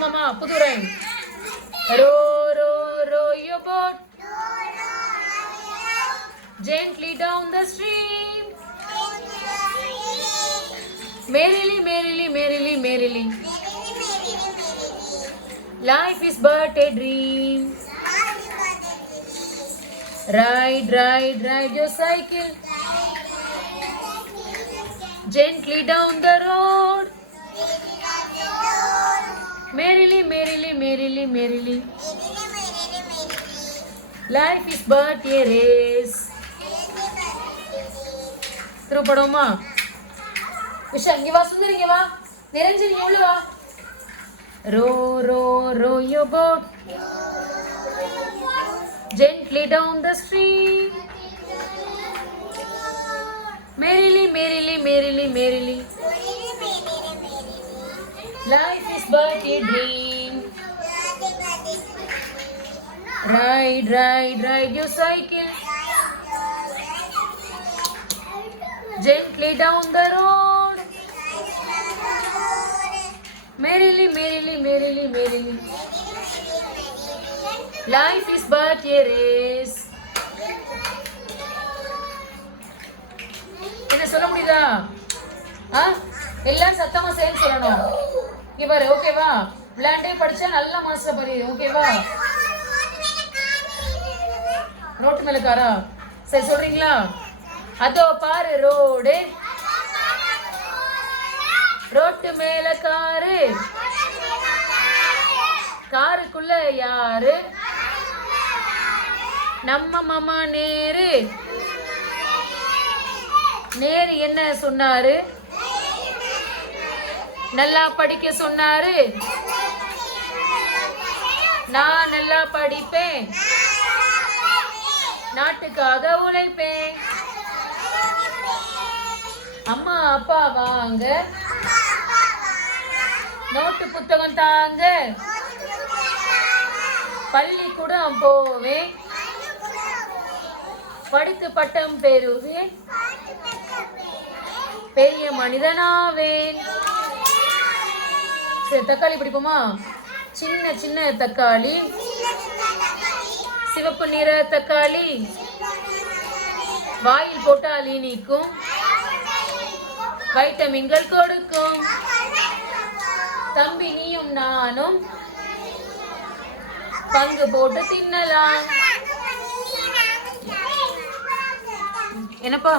மாமா புது rhyme. Row, row, row your boat gently down the stream. Merrily, merrily, merrily, merrily. Life is but a dream. Ride, ride, ride your cycle gently down the road. Merrily, merrily, merrily, merrily. Life is but a race. Through padoma. Visha, inge va, Sundari, inge va. Niranjan, inge ulla va. Row, row, row your boat gently down the stream. Merrily, merrily, merrily, merrily. Life is but a dream. Ride, ride, ride your cycle gently down the road. Merrily, merrily, merrily, merrily. Life is but a race. என்ன சொல்ல முடியுதா? எல்லாம் சத்தமா சேர்ந்து சொல்லணும். இங்க பாரு, ஓகேவா? விளையாண்டே படிச்சா நல்ல மாஸ்டர் பாரு, ஓகேவா? நோட்டு மேல காரா? சரி சொல்றீங்களா? அதோ பாரு ரோடு, ரோட்டு மேல காரு, காருக்குள்ள யாரு? நம்ம மாமா நேரு. நேரு என்ன சொன்னாரு? நல்லா படிக்க சொன்னாரு. நான் நல்லா படிப்பேன், நாட்டுக்காக உழைப்பேன். அம்மா அப்பா வாங்க, நோட்டு புத்தகம் தாங்க, பள்ளிக்கூடம் போவேன், படித்து பட்டம் பெறுவேன், பெரிய மனிதனாவேன். சரி, தக்காளி பிடிப்போமா? சின்ன சின்ன தக்காளி, சிவப்பு நிற தக்காளி, வாயில் போட்டால் இனிக்கும், வைட்டமின்கள் கொடுக்கும். தம்பி நீயும் நானும் பங்கு போட்டு தின்னலாம். என்னப்பா?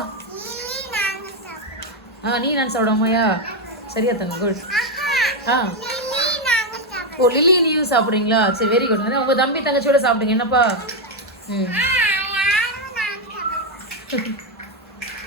நீ நான் சாப்பிடாமையா? சரியா தங்க, குட். ஓ, லில்லி நீயும் சாப்பிட்றீங்களா? சரி, வெரி குட். உங்க தம்பி தங்கச்சியோட சாப்பிடுங்க. என்னப்பா?